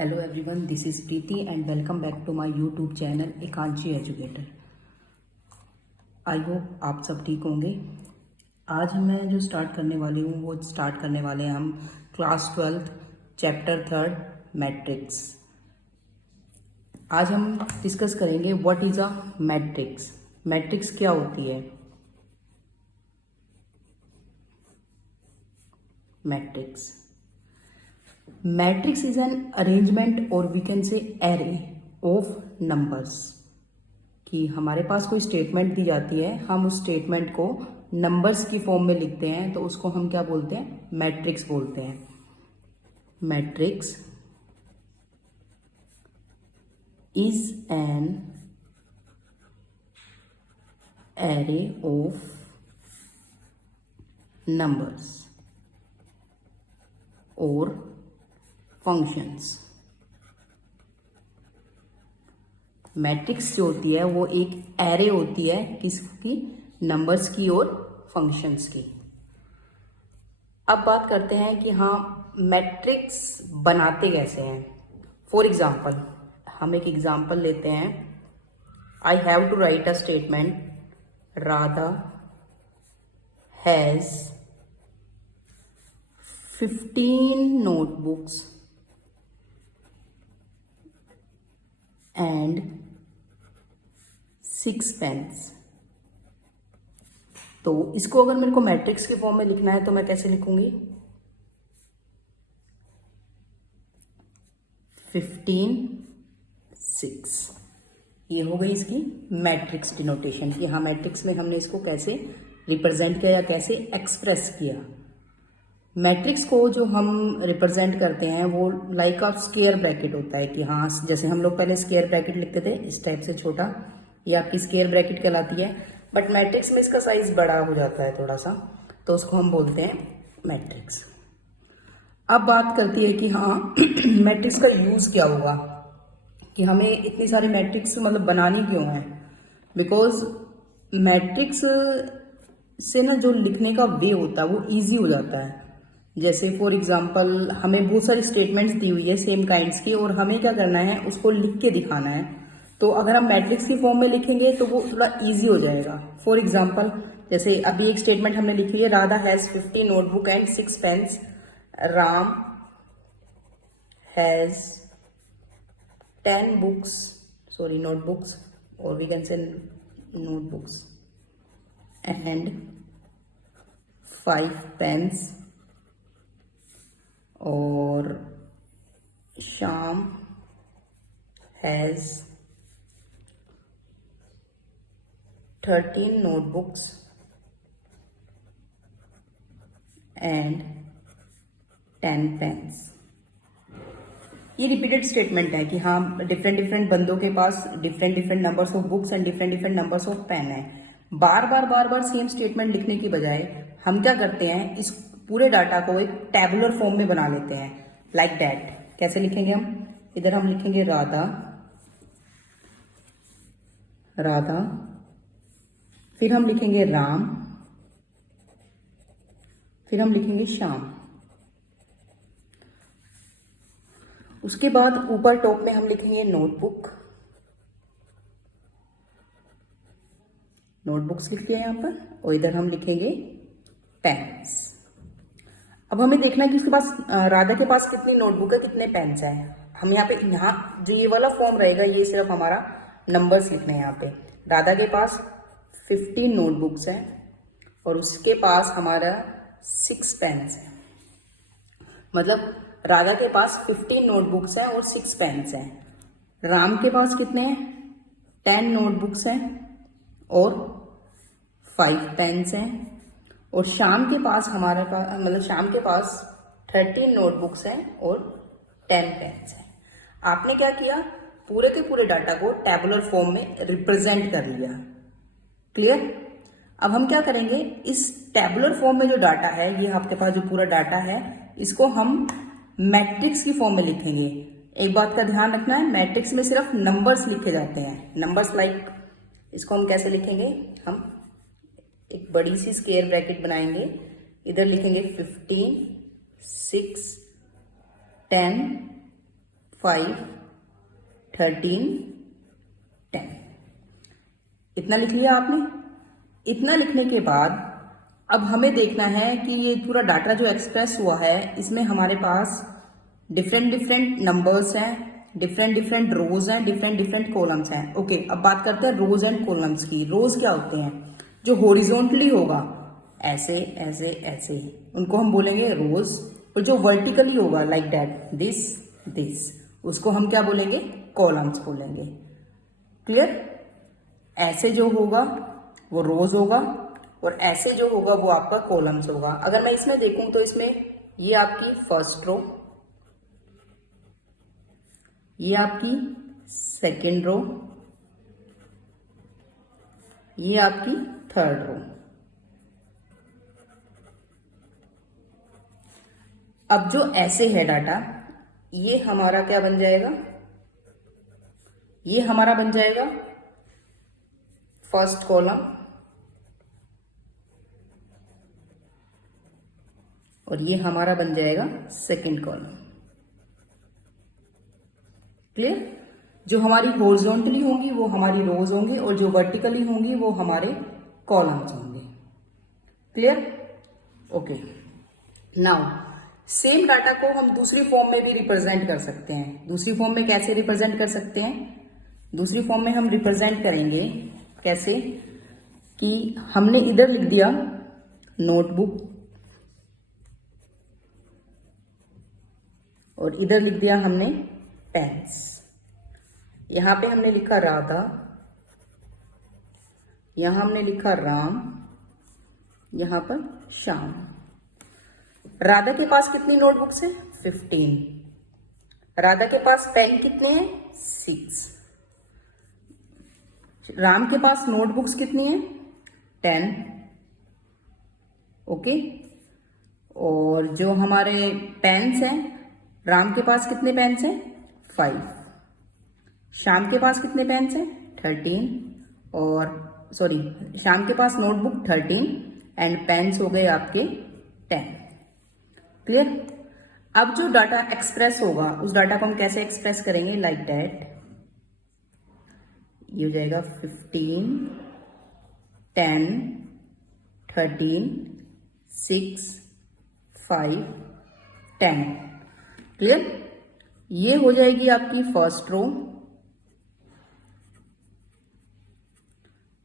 Hello everyone, this is Preeti and welcome back to my YouTube channel Ekanshi Educator. I hope आप सब ठीक होंगे। आज मैं जो स्टार्ट करने वाली हूँ वो स्टार्ट करने वाले हैं हम क्लास 12th चैप्टर 3 मैट्रिक्स। आज हम डिस्कस करेंगे what is a matrix. Matrix क्या होती है? Matrix is an arrangement or we can say array of numbers। कि हमारे पास कोई स्टेटमेंट दी जाती है, हम उस स्टेटमेंट को नंबर्स की फॉर्म में लिखते हैं तो उसको हम क्या बोलते हैं? मैट्रिक्स बोलते हैं। Matrix is N array of numbers or functions। Matrix जो होती है वो एक एरे होती है किसकी? नंबर्स की और फंक्शंस की। अब बात करते हैं कि हाँ मैट्रिक्स बनाते कैसे हैं। फॉर एग्जाम्पल हम एक एग्जाम्पल लेते हैं। I have to write a statement, Radha has 15 notebooks and 6 pens। तो इसको अगर मेरे को मैट्रिक्स के फॉर्म में लिखना है तो मैं कैसे लिखूंगी? 15 6। ये हो गई इसकी मैट्रिक्स डिनोटेशन कि हाँ मैट्रिक्स में हमने इसको कैसे रिप्रेजेंट किया या कैसे एक्सप्रेस किया। मैट्रिक्स को जो हम रिप्रेजेंट करते हैं वो लाइक ऑफ स्क्वायर ब्रैकेट होता है कि हाँ जैसे हम लोग पहले स्क्वायर ब्रैकेट लिखते थे इस टाइप से छोटा, ये आपकी स्क्वायर ब्रैकेट कहलाती है। बट मैट्रिक्स में इसका साइज बड़ा हो जाता है थोड़ा सा, तो उसको हम बोलते हैं मैट्रिक्स। अब बात करती है कि हाँ मैट्रिक्स का यूज क्या होगा, कि हमें इतनी सारी मैट्रिक्स मतलब बनानी क्यों है। बिकॉज मैट्रिक्स से ना जो लिखने का वे होता है वो इजी हो जाता है। जैसे फॉर एग्जांपल हमें बहुत सारी स्टेटमेंट्स दी हुई है सेम काइंड्स की और हमें क्या करना है उसको लिख के दिखाना है। तो अगर हम मैट्रिक्स की फॉर्म में लिखेंगे तो वो थोड़ा इजी हो जाएगा। फॉर एग्जांपल जैसे अभी एक स्टेटमेंट हमने लिखी है, Radha has 50 notebook and 6 pens, Ram has 10 books sorry notebooks और we can say notebooks and 5 pens, और Shyam has 13 notebooks and 10 pens. ये रिपीटेड स्टेटमेंट है कि हाँ डिफरेंट बंदों के पास different numbers of books and different numbers of pen है। बार बार सेम स्टेटमेंट लिखने की बजाय हम क्या करते हैं, इस पूरे डाटा को एक टैबुलर फॉर्म में बना लेते हैं लाइक दैट। कैसे लिखेंगे हम? इधर हम लिखेंगे राधा, फिर हम लिखेंगे राम, फिर हम लिखेंगे श्याम। उसके बाद ऊपर टॉप में हम लिखेंगे नोटबुक्स लिख दिया यहाँ पर, और इधर हम लिखेंगे पेन्स। अब हमें देखना है कि उसके पास राधा के पास कितनी नोटबुक है, कितने पेन्स हैं। हम यहाँ जो ये वाला फॉर्म रहेगा ये सिर्फ हमारा नंबर्स लिखने हैं। यहाँ पे राधा के पास 15 नोटबुक्स हैं और उसके पास हमारा 6 पेन्स है। मतलब राधा के पास 15 नोटबुक्स हैं और 6 पेन्स हैं। राम के पास कितने हैं? 10 नोटबुक्स हैं और 5 पेन्स हैं। और श्याम के पास श्याम के पास 13 नोटबुक्स हैं और 10 पेन्स हैं। आपने क्या किया? पूरे के पूरे डाटा को टैबुलर फॉर्म में रिप्रेजेंट कर लिया। क्लियर? अब हम क्या करेंगे, इस टैबुलर फॉर्म में जो डाटा है, ये आपके पास जो पूरा डाटा है, इसको हम मैट्रिक्स की फॉर्म में लिखेंगे। एक बात का ध्यान रखना है, मैट्रिक्स में सिर्फ नंबर्स लिखे जाते हैं। नंबर्स लाइक इसको हम कैसे लिखेंगे? हम एक बड़ी सी स्क्वायर ब्रैकेट बनाएंगे, इधर लिखेंगे 15 6 10 5, 13, 10। इतना लिख लिया आपने। इतना लिखने के बाद अब हमें देखना है कि ये पूरा डाटा जो एक्सप्रेस हुआ है इसमें हमारे पास डिफरेंट डिफरेंट नंबर्स हैं, डिफरेंट डिफरेंट रोज हैं, डिफरेंट डिफरेंट कॉलम्स हैं। ओके, अब बात करते हैं रोज एंड कॉलम्स की। रोज क्या होते हैं? जो हॉरिजॉन्टली होगा, ऐसे ऐसे ऐसे, उनको हम बोलेंगे रोज। और जो वर्टिकली होगा लाइक दैट, दिस दिस, उसको हम क्या बोलेंगे? कॉलम्स बोलेंगे। क्लियर? ऐसे जो होगा वो रोज होगा और ऐसे जो होगा वो आपका कॉलम्स होगा। अगर मैं इसमें देखूं तो इसमें ये आपकी फर्स्ट रो, ये आपकी सेकेंड रो, ये आपकी थर्ड रो। अब जो ऐसे है डाटा, ये हमारा क्या बन जाएगा? ये हमारा बन जाएगा फर्स्ट कॉलम और ये हमारा बन जाएगा सेकंड कॉलम। क्लियर? जो हमारी हॉरिजॉन्टली होंगी वो हमारी रोज होंगी और जो वर्टिकली होंगी वो हमारे कॉलम्स होंगे। Clear? Okay, now same data को हम दूसरी फॉर्म में भी रिप्रेजेंट कर सकते हैं। दूसरी फॉर्म में कैसे रिप्रेजेंट कर सकते हैं? दूसरी फॉर्म में हम रिप्रेजेंट करेंगे कैसे कि हमने इधर लिख दिया नोटबुक और इधर लिख दिया हमने पेन्स। यहां पे हमने लिखा राधा, यहां हमने लिखा राम, यहां पर श्याम। राधा के पास कितनी नोटबुक्स है? 15। राधा के पास पेन कितने हैं? 6। राम के पास नोटबुक्स कितनी है? 10। ओके, और जो हमारे पेन्स हैं, राम के पास कितने पेन्स हैं? 5। श्याम के पास कितने पेन्स हैं? 13। और सॉरी, श्याम के पास नोटबुक 13 एंड पेन्स हो गए आपके 10। क्लियर? अब जो डाटा एक्सप्रेस होगा उस डाटा को हम कैसे एक्सप्रेस करेंगे? लाइक दैट, ये हो जाएगा 15, 10, 13, 6, 5, 10। क्लियर? ये हो जाएगी आपकी फर्स्ट रो,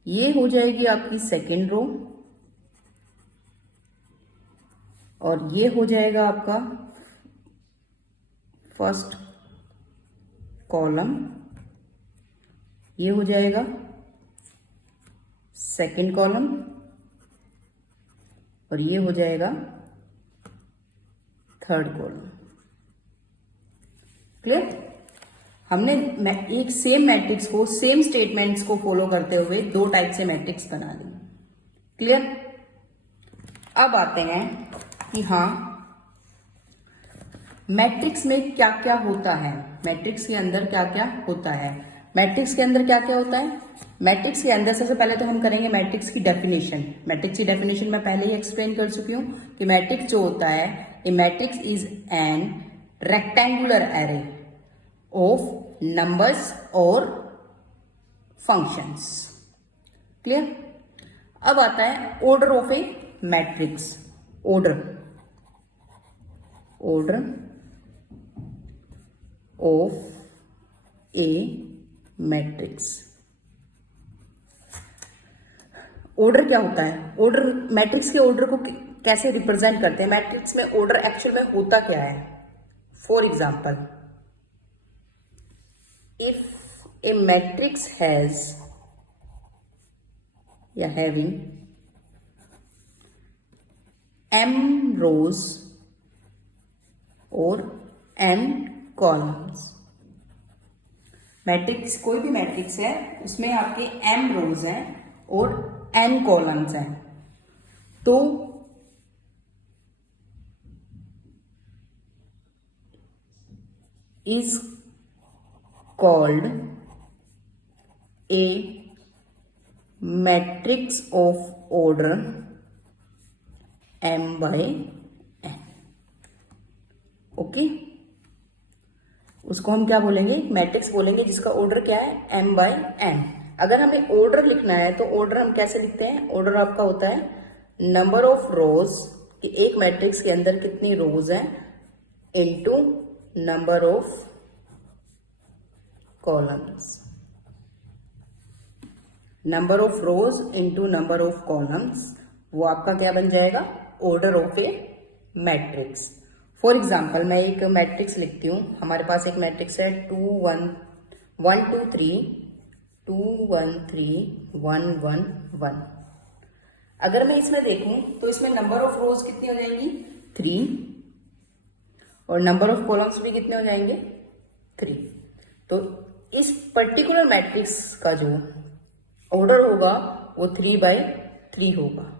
ये हो जाएगी आपकी सेकेंड रो और ये हो जाएगा आपका फर्स्ट कॉलम, ये हो जाएगा सेकेंड कॉलम और ये हो जाएगा थर्ड कॉलम। क्लियर? हमने एक सेम मैट्रिक्स को, सेम स्टेटमेंट्स को फॉलो करते हुए दो टाइप से मैट्रिक्स बना दी। क्लियर? अब आते हैं कि हाँ, मैट्रिक्स में क्या क्या होता है, मैट्रिक्स के अंदर क्या क्या होता है। मैट्रिक्स के अंदर क्या क्या होता है? मैट्रिक्स के अंदर सबसे पहले तो हम करेंगे मैट्रिक्स की डेफिनेशन। मैट्रिक्स की डेफिनेशन मैं पहले ही एक्सप्लेन कर चुकी हूं कि मैट्रिक्स जो होता है, a matrix is an rectangular array of numbers और फंक्शंस। क्लियर? अब आता है order of a matrix. Order of a matrix. Order क्या होता है? ऑर्डर, मैट्रिक्स के ऑर्डर को कैसे रिप्रेजेंट करते हैं? मैट्रिक्स में ऑर्डर एक्चुअल में होता क्या है? For example, if A matrix has या हैविंग m rows और n कॉलम्स। मैट्रिक्स, कोई भी मैट्रिक्स है उसमें आपके m रोज हैं और n कॉलम्स हैं, तो is called a matrix of order m by n. Okay, उसको हम क्या बोलेंगे, मैट्रिक्स बोलेंगे, जिसका ऑर्डर क्या है, m बाय n। अगर हमें ऑर्डर लिखना है तो ऑर्डर हम कैसे लिखते हैं, ऑर्डर आपका होता है नंबर ऑफ रोज, कि एक मैट्रिक्स के अंदर कितनी रोज हैं, into number of columns. Number of rose into number of columns, वो आपका क्या बन जाएगा, order of a matrix. For example मैं एक मैट्रिक्स लिखती हूँ, हमारे पास एक मैट्रिक्स है 2 1 1 2 3 2 1 3 1 1 1। अगर मैं इसमें देखूं तो इसमें नंबर ऑफ रोज कितनी हो जाएंगी, 3, और नंबर ऑफ कॉलम्स भी कितने हो जाएंगे, 3। तो इस पर्टिकुलर मैट्रिक्स का जो ऑर्डर होगा वो 3 बाय 3 होगा।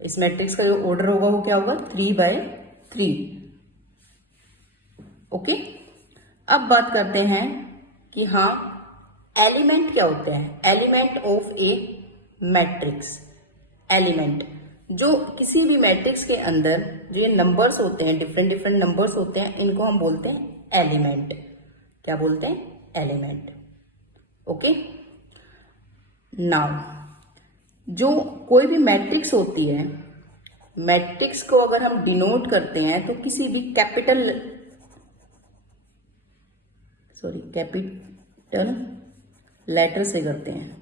इस मैट्रिक्स का जो ऑर्डर होगा वो क्या होगा, 3 बाय 3। ओके, अब बात करते हैं कि हाँ एलिमेंट क्या होते हैं, element of a matrix. Element जो किसी भी मैट्रिक्स के अंदर जो ये नंबर्स होते हैं, डिफरेंट डिफरेंट नंबर्स होते हैं, इनको हम बोलते हैं एलिमेंट। क्या बोलते हैं, एलिमेंट। ओके, नाउ जो कोई भी मैट्रिक्स होती है, मैट्रिक्स को अगर हम डिनोट करते हैं तो किसी भी कैपिटल लेटर से करते हैं,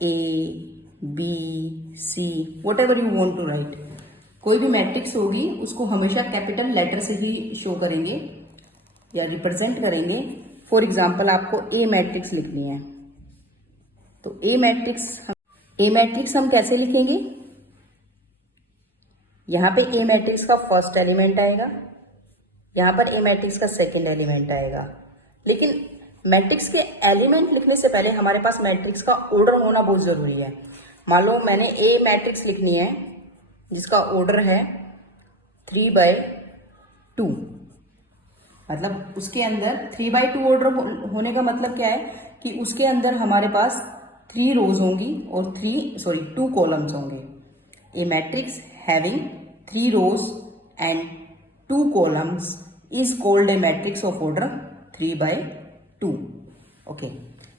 A B C whatever you want to write. कोई भी मैट्रिक्स होगी उसको हमेशा कैपिटल लेटर से ही शो करेंगे या रिप्रेजेंट करेंगे। फॉर एग्जाम्पल आपको ए मैट्रिक्स लिखनी है तो ए मैट्रिक्स हम कैसे लिखेंगे, यहां पे ए मैट्रिक्स का फर्स्ट एलिमेंट आएगा, यहां पर ए मैट्रिक्स का सेकंड एलिमेंट आएगा। लेकिन मैट्रिक्स के एलिमेंट लिखने से पहले हमारे पास मैट्रिक्स का ऑर्डर होना बहुत जरूरी है। मान लो मैंने ए मैट्रिक्स लिखनी है जिसका ऑर्डर है 3 बाय 2, मतलब उसके अंदर 3 बाय 2 ऑर्डर होने का मतलब क्या है कि उसके अंदर हमारे पास 3 रोज होंगी और 2 कॉलम्स होंगे। A matrix having 3 rows and 2 columns is called a matrix of order 3 by 2। Okay,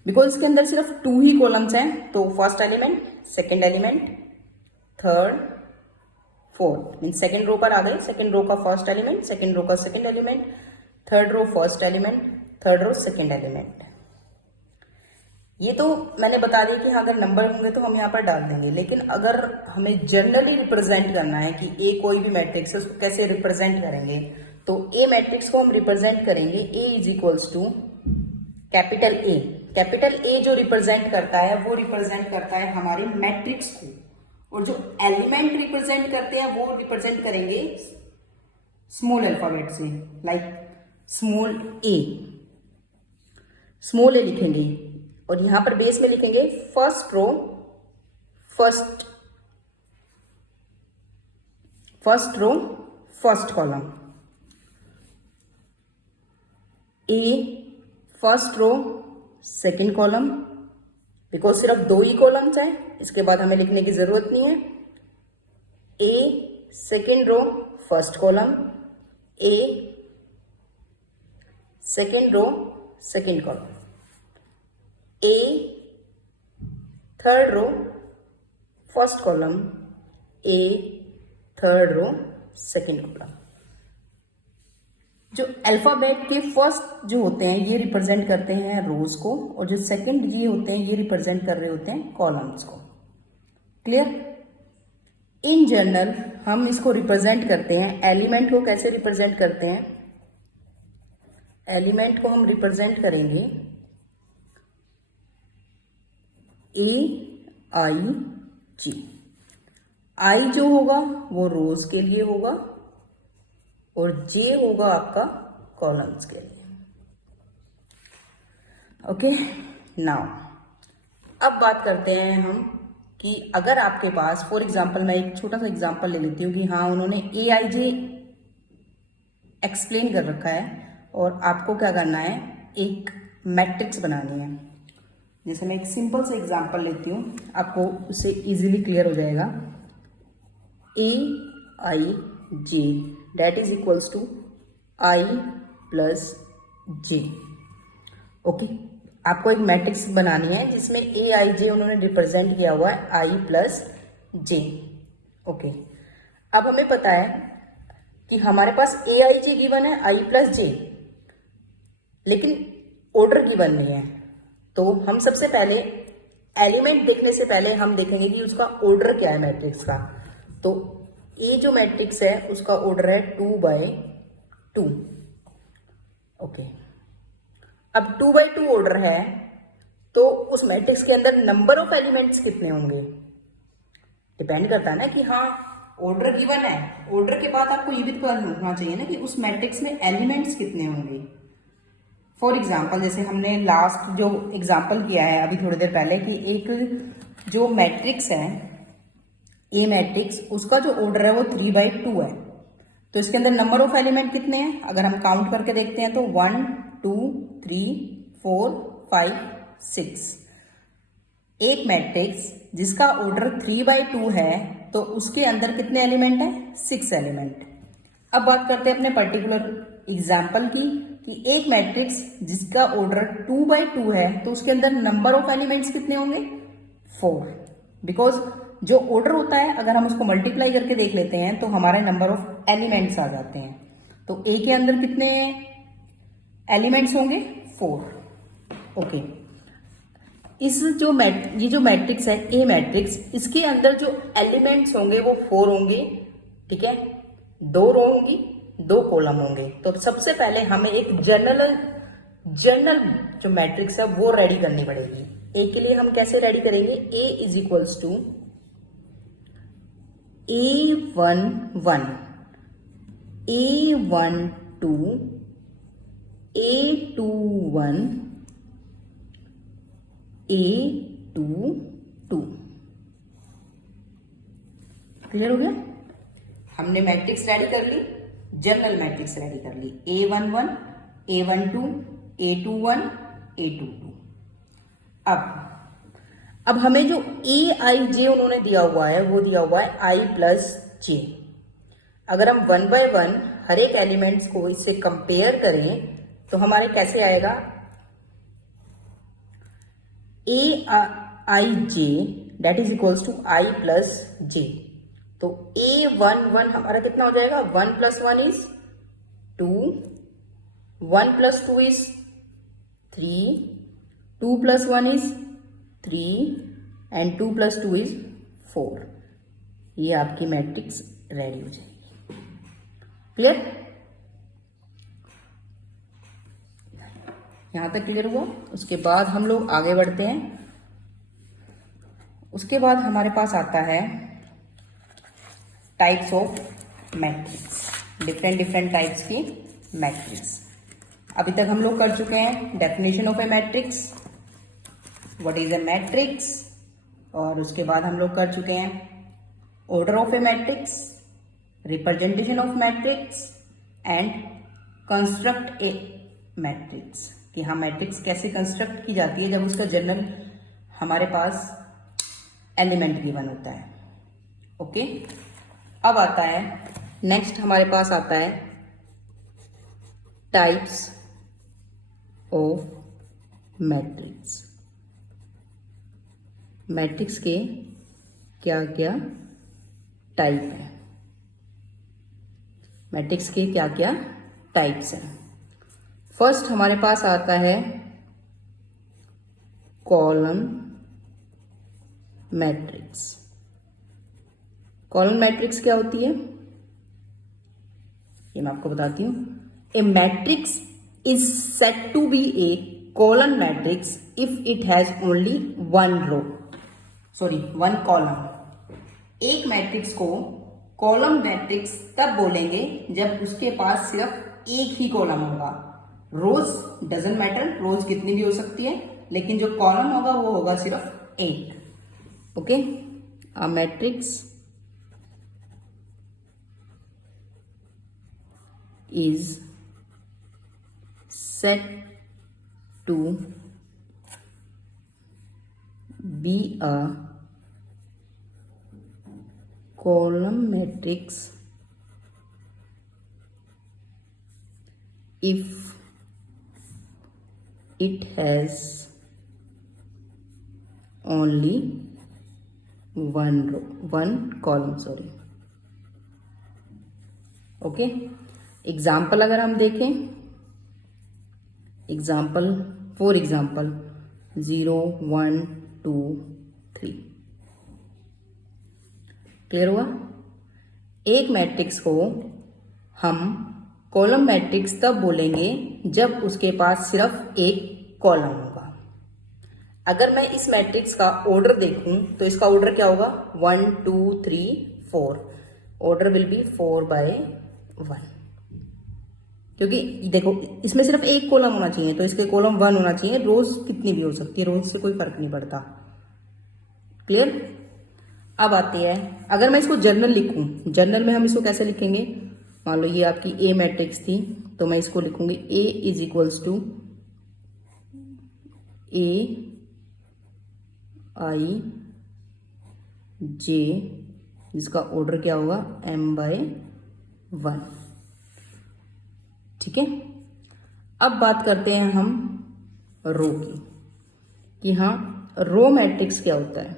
because इसके अंदर सिर्फ 2 ही कॉलम्स हैं, तो first element, second element, third, fourth, mean second row पर आ गए, सेकेंड रो का फर्स्ट एलिमेंट, सेकेंड रो का second element, third row first element, third row second element. ये तो मैंने बता दिया कि हाँ अगर नंबर होंगे तो हम यहाँ पर डाल देंगे, लेकिन अगर हमें जनरली रिप्रेजेंट करना है कि ए कोई भी मैट्रिक्स है उसको कैसे रिप्रेजेंट करेंगे, तो ए मैट्रिक्स को हम रिप्रेजेंट करेंगे A is equals to capital A. Capital A जो रिप्रेजेंट करता है वो रिप्रेजेंट करता है हमारे मैट्रिक्स को, और जो एलिमेंट रिप्रेजेंट करते हैं वो रिप्रेजेंट करेंगे स्मॉल अल्फाबेट से, लाइक स्मॉल ए लिखेंगे, और यहां पर बेस में लिखेंगे first row first column, A first row second column, because सिर्फ 2 ही कॉलम्स हैं, इसके बाद हमें लिखने की जरूरत नहीं है। ए सेकेंड रो फर्स्ट कॉलम, ए सेकेंड रो सेकेंड कॉलम, ए थर्ड रो फर्स्ट कॉलम, ए थर्ड रो सेकेंड कॉलम। जो अल्फाबेट के फर्स्ट जो होते हैं ये रिप्रेजेंट करते हैं रोज को, और जो सेकंड ये होते हैं ये रिप्रेजेंट कर रहे होते हैं कॉलम्स को। क्लियर? इन जनरल हम इसको रिप्रेजेंट करते हैं, एलिमेंट को कैसे रिप्रेजेंट करते हैं, एलिमेंट को हम रिप्रेजेंट करेंगे AIG। आई जो होगा वो रोज के लिए होगा और जे होगा आपका कॉलम्स के लिए। ओके, नाउ अब बात करते हैं हम कि अगर आपके पास फॉर एग्जांपल, मैं एक छोटा सा एग्जांपल ले लेती हूँ कि हाँ उन्होंने AIJ एक्सप्लेन कर रखा है और आपको क्या करना है, एक मैट्रिक्स बनानी है। जैसे मैं एक सिंपल सा एग्जांपल लेती हूँ, आपको उससे इजीली क्लियर हो जाएगा। AIJ that is equals to I plus J. Okay, आपको एक मैट्रिक्स बनानी है जिसमें ए आई जे उन्होंने रिप्रेजेंट किया हुआ है आई प्लस जे। ओके, अब हमें पता है कि हमारे पास ए आई जे गिवन है आई प्लस जे, लेकिन ऑर्डर गिवन नहीं है। तो हम सबसे पहले एलिमेंट देखने से पहले हम देखेंगे कि उसका ऑर्डर क्या है मैट्रिक्स का। तो ये जो मैट्रिक्स है उसका ऑर्डर है 2/2। ओके, अब 2/2 ऑर्डर है तो उस मैट्रिक्स के अंदर नंबर ऑफ एलिमेंट्स कितने होंगे डिपेंड करता है ना कि हाँ ऑर्डर गिवन है। ऑर्डर के बाद आपको ये भी तो पता होना चाहिए ना कि उस मैट्रिक्स में एलिमेंट्स कितने होंगे। फॉर एग्जाम्पल, जैसे हमने लास्ट जो एग्जाम्पल किया है अभी थोड़ी देर पहले कि एक जो मैट्रिक्स है ए मैट्रिक्स, उसका जो ऑर्डर है वो 3/2 है। तो इसके अंदर नंबर ऑफ एलिमेंट कितने हैं अगर हम काउंट करके देखते हैं तो 1 2 3 4 5 6। एक मैट्रिक्स जिसका ऑर्डर 3/2 है तो उसके अंदर कितने एलिमेंट हैं 6 एलिमेंट। अब बात करते हैं अपने पर्टिकुलर एग्जाम्पल की कि एक मैट्रिक्स जिसका ऑर्डर 2/2 है तो उसके अंदर नंबर ऑफ एलिमेंट्स कितने होंगे 4। बिकॉज जो ऑर्डर होता है अगर हम उसको मल्टीप्लाई करके देख लेते हैं तो हमारे नंबर ऑफ एलिमेंट्स आ जाते हैं। तो ए के अंदर कितने एलिमेंट्स होंगे 4। ओके, इस जो ये जो मैट्रिक्स है ए मैट्रिक्स, इसके अंदर जो एलिमेंट्स होंगे वो 4 होंगे। ठीक है, 2 रो होंगी 2 कॉलम होंगे। तो सबसे पहले हमें एक जनरल जो मैट्रिक्स है वो रेडी करनी पड़ेगी। ए के लिए हम कैसे रेडी करेंगे, A is equals to A11 A12 A21 A22। Clear हो गया? हमने मैट्रिक्स रेडी कर ली, जनरल मैट्रिक्स रेडी कर ली, A11 A12 A21 A22। अब हमें जो ए आई जे उन्होंने दिया हुआ है वो दिया हुआ है आई प्लस जे। अगर हम 1 by 1 हर एक एलिमेंट्स को इससे कंपेयर करें तो हमारे कैसे आएगा, a I j that is equals to i plus j. तो A11 हमारा कितना हो जाएगा, 1 + 1 is 2, 1 + 2 is 3, 2 + 1 is 3 and 2 + 2 is 4। ये आपकी मैट्रिक्स रेडी हो जाएगी। क्लियर? यहां तक क्लियर हुआ? उसके बाद हम लोग आगे बढ़ते हैं। उसके बाद हमारे पास आता है types of matrix, different types की मैट्रिक्स। अभी तक हम लोग कर चुके हैं definition of a matrix, what is a matrix, और उसके बाद हम लोग कर चुके हैं order of a matrix, representation of matrix and construct A matrix, कि हाँ मैट्रिक्स कैसे कंस्ट्रक्ट की जाती है जब उसका जनरल हमारे पास एलिमेंट गिवन होता है। ओके, अब आता है नेक्स्ट हमारे पास आता है टाइप्स ऑफ मैट्रिक्स। मैट्रिक्स के क्या क्या टाइप है, मैट्रिक्स के क्या क्या टाइप्स हैं। फर्स्ट हमारे पास आता है कॉलम मैट्रिक्स। कॉलम मैट्रिक्स क्या होती है ये मैं आपको बताती हूं। A matrix is said to be a column matrix if it has only one column. एक मैट्रिक्स को कॉलम मैट्रिक्स तब बोलेंगे जब उसके पास सिर्फ एक ही कॉलम होगा। रोज डजंट मैटर, रोज कितनी भी हो सकती है, लेकिन जो कॉलम होगा वो होगा सिर्फ एक। Okay, a matrix is said to be a column matrix if it has only one column, sorry. Okay, example अगर हम देखें, एग्जाम्पल फॉर एग्जाम्पल 0 1 2 3, क्लियर हुआ। एक मैट्रिक्स को हम कॉलम मैट्रिक्स तब बोलेंगे जब उसके पास सिर्फ एक कॉलम होगा। अगर मैं इस मैट्रिक्स का ऑर्डर देखूं तो इसका ऑर्डर क्या होगा, 1 2 3 4, ऑर्डर विल बी 4/1, क्योंकि देखो इसमें सिर्फ एक कॉलम होना चाहिए तो इसके कॉलम 1 होना चाहिए। रोज कितनी भी हो सकती है, रोज से कोई फर्क नहीं पड़ता, क्लियर। अब आती है, अगर मैं इसको जर्नल लिखूं, जर्नल में हम इसको कैसे लिखेंगे, मान लो ये आपकी ए मैट्रिक्स थी तो मैं इसको लिखूंगी ए इज इक्वल्स टू ए आई जे, जिसका ऑर्डर क्या होगा m/1, ठीक है। अब बात करते हैं हम रो की, कि हाँ रो मैट्रिक्स क्या होता है।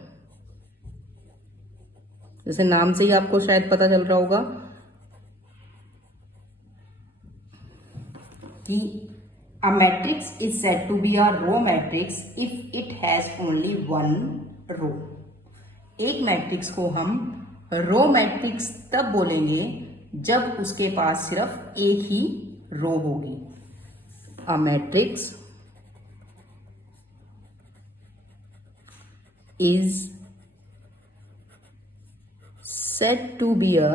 जैसे नाम से ही आपको शायद पता चल रहा होगा कि a matrix is said to be a row matrix if it has only one row। एक मैट्रिक्स को हम रो मैट्रिक्स तब बोलेंगे जब उसके पास सिर्फ एक ही रो होगी। A matrix is said to be a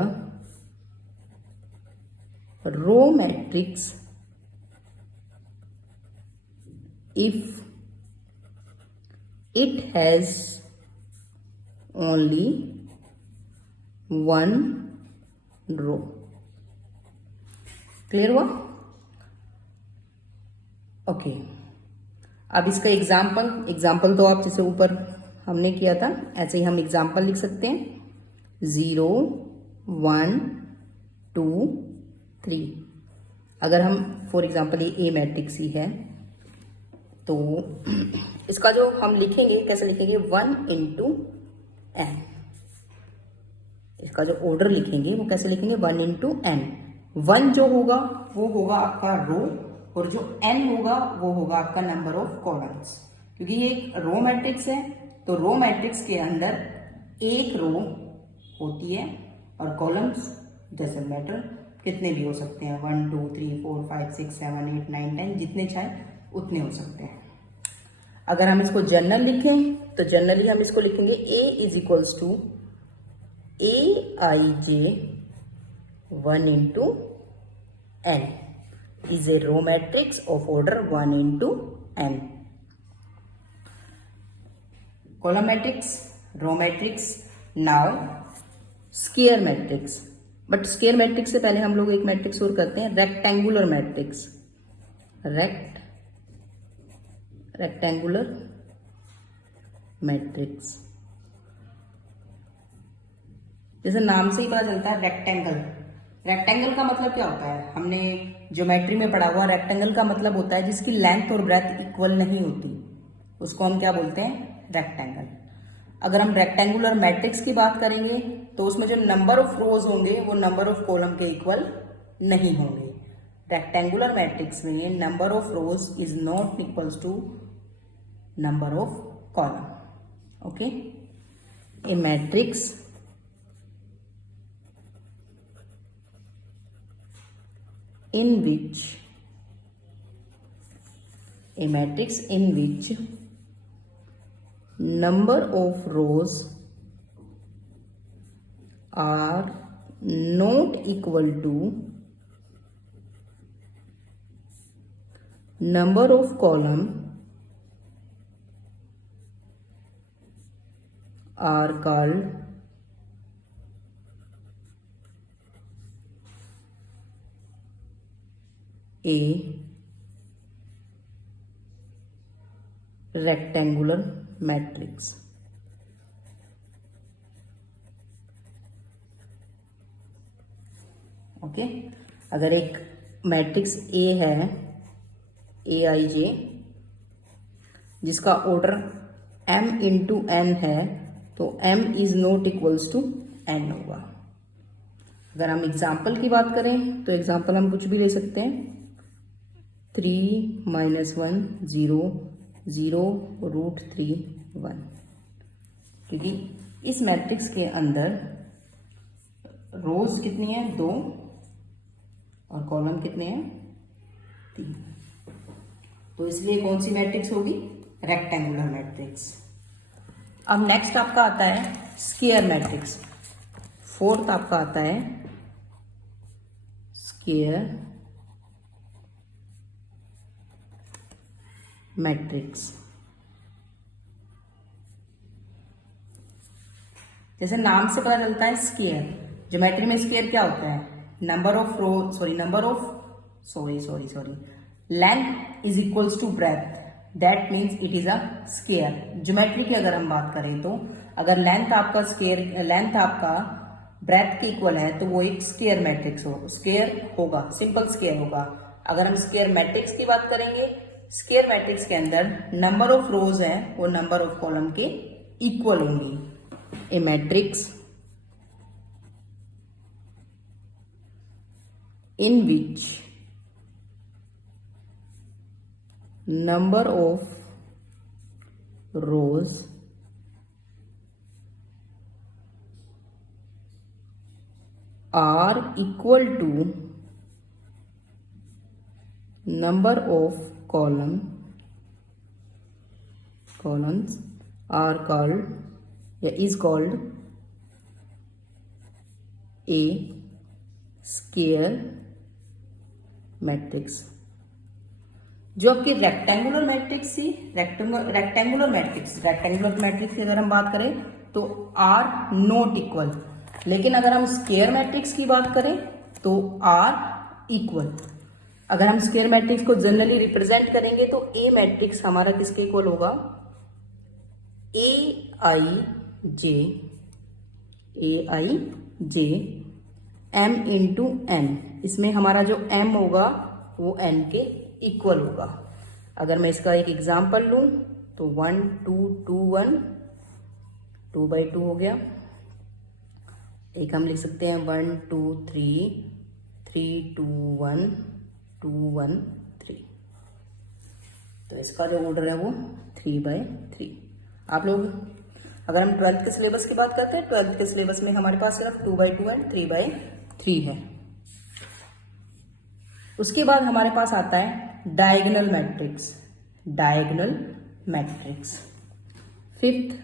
row matrix if it has only one row, clear हुआ। ओके, अब इसका एग्जाम्पल तो आप जैसे ऊपर हमने किया था ऐसे ही हम एग्जाम्पल लिख सकते हैं, 0 1 2 3। अगर हम फॉर एग्जाम्पल ये ए मैट्रिक्स ही है तो इसका जो हम लिखेंगे कैसे लिखेंगे, 1 × n। इसका जो ऑर्डर लिखेंगे वो कैसे लिखेंगे, 1 × n। 1 जो होगा वो होगा आपका रो और जो n होगा वो होगा आपका नंबर ऑफ कॉलम्स। क्योंकि ये एक रो मैट्रिक्स है तो रो मैट्रिक्स के अंदर एक रो होती है और कॉलम्स डजंट मैटर, कितने भी हो सकते हैं, 1 2 3 4 5 6 7 8 9 10, जितने चाहे उतने हो सकते हैं। अगर हम इसको जनरल लिखें तो जनरली हम इसको लिखेंगे A is equals to AIJ 1 × n is a row matrix of order 1 × n। column matrix, row matrix, now square matrix। But square matrix से पहले हम लोग एक मैट्रिक्स और करते हैं, रेक्टेंगुलर मैट्रिक्स। रेक्टेंगुलर मैट्रिक्स, जैसे नाम से ही पता चलता है रेक्टेंगल। रेक्टेंगल का मतलब क्या होता है, हमने ज्योमेट्री में पढ़ा हुआ, रेक्टेंगल का मतलब होता है जिसकी लेंथ और ब्रेथ इक्वल नहीं होती, उसको हम क्या बोलते हैं, रेक्टेंगल। अगर हम रेक्टेंगुलर मैट्रिक्स की बात करेंगे तो उसमें जो नंबर ऑफ रोज होंगे वो नंबर ऑफ कॉलम के इक्वल नहीं होंगे। रेक्टेंगुलर मैट्रिक्स में number of rows is not equals to number of column. Okay, A matrix in which number of rows are not equal to number of column are called a rectangular matrix। Okay, अगर एक matrix A है AIJ जिसका order m into n है तो m is not equals to n होगा। अगर हम example की बात करें तो एग्जाम्पल हम कुछ भी ले सकते हैं, 3 - 1 0 0 √3 1, क्योंकि इस मैट्रिक्स के अंदर रोज कितनी है 2 और कॉलम कितने हैं 3, तो इसलिए कौन सी मैट्रिक्स होगी, रेक्टेंगुलर मैट्रिक्स। अब नेक्स्ट आपका आता है स्क्वायर मैट्रिक्स। फोर्थ आपका आता है स्क्वायर मैट्रिक्स। जैसे नाम से पता चलता है स्क्वायर, ज्योमेट्री में स्क्वायर क्या होता है, length is equals to breadth, that means it is a square. Geometry की अगर हम बात करें तो अगर लेंथ आपका ब्रेथ के इक्वल है तो वो एक स्क्वायर मैट्रिक्स होगा, सिंपल स्क्वायर होगा। अगर हम स्क्वायर मैट्रिक्स की बात करेंगे, स्क्वायर मैट्रिक्स के अंदर नंबर ऑफ रोज है वो नंबर ऑफ कॉलम के इक्वल होंगी। ए matrix in which number of rows are equal to number of columns are called is called a square matrix. जो आपकी रेक्टेंगुलर मैट्रिक्स की अगर हम बात करें तो आर नॉट इक्वल, लेकिन अगर हम स्क्वायर मैट्रिक्स की बात करें तो आर इक्वल। अगर हम स्क्वायर मैट्रिक्स को जनरली रिप्रेजेंट करेंगे तो ए मैट्रिक्स हमारा किसके इक्वल होगा, A I J m into n। इसमें हमारा जो m होगा वो n के इक्वल होगा। अगर मैं इसका एक एग्जाम्पल लूं तो 1 2 2 1 2/2 हो गया। एक हम लिख सकते हैं 1 2 3 3 2 1 2 1 3, तो इसका जो ऑर्डर है वो 3/3। आप लोग अगर हम 12th के सिलेबस की बात करते हैं, 12th के सिलेबस में हमारे पास सिर्फ 2/2 एंड 3/3 है। उसके बाद हमारे पास आता है diagonal matrix. Fifth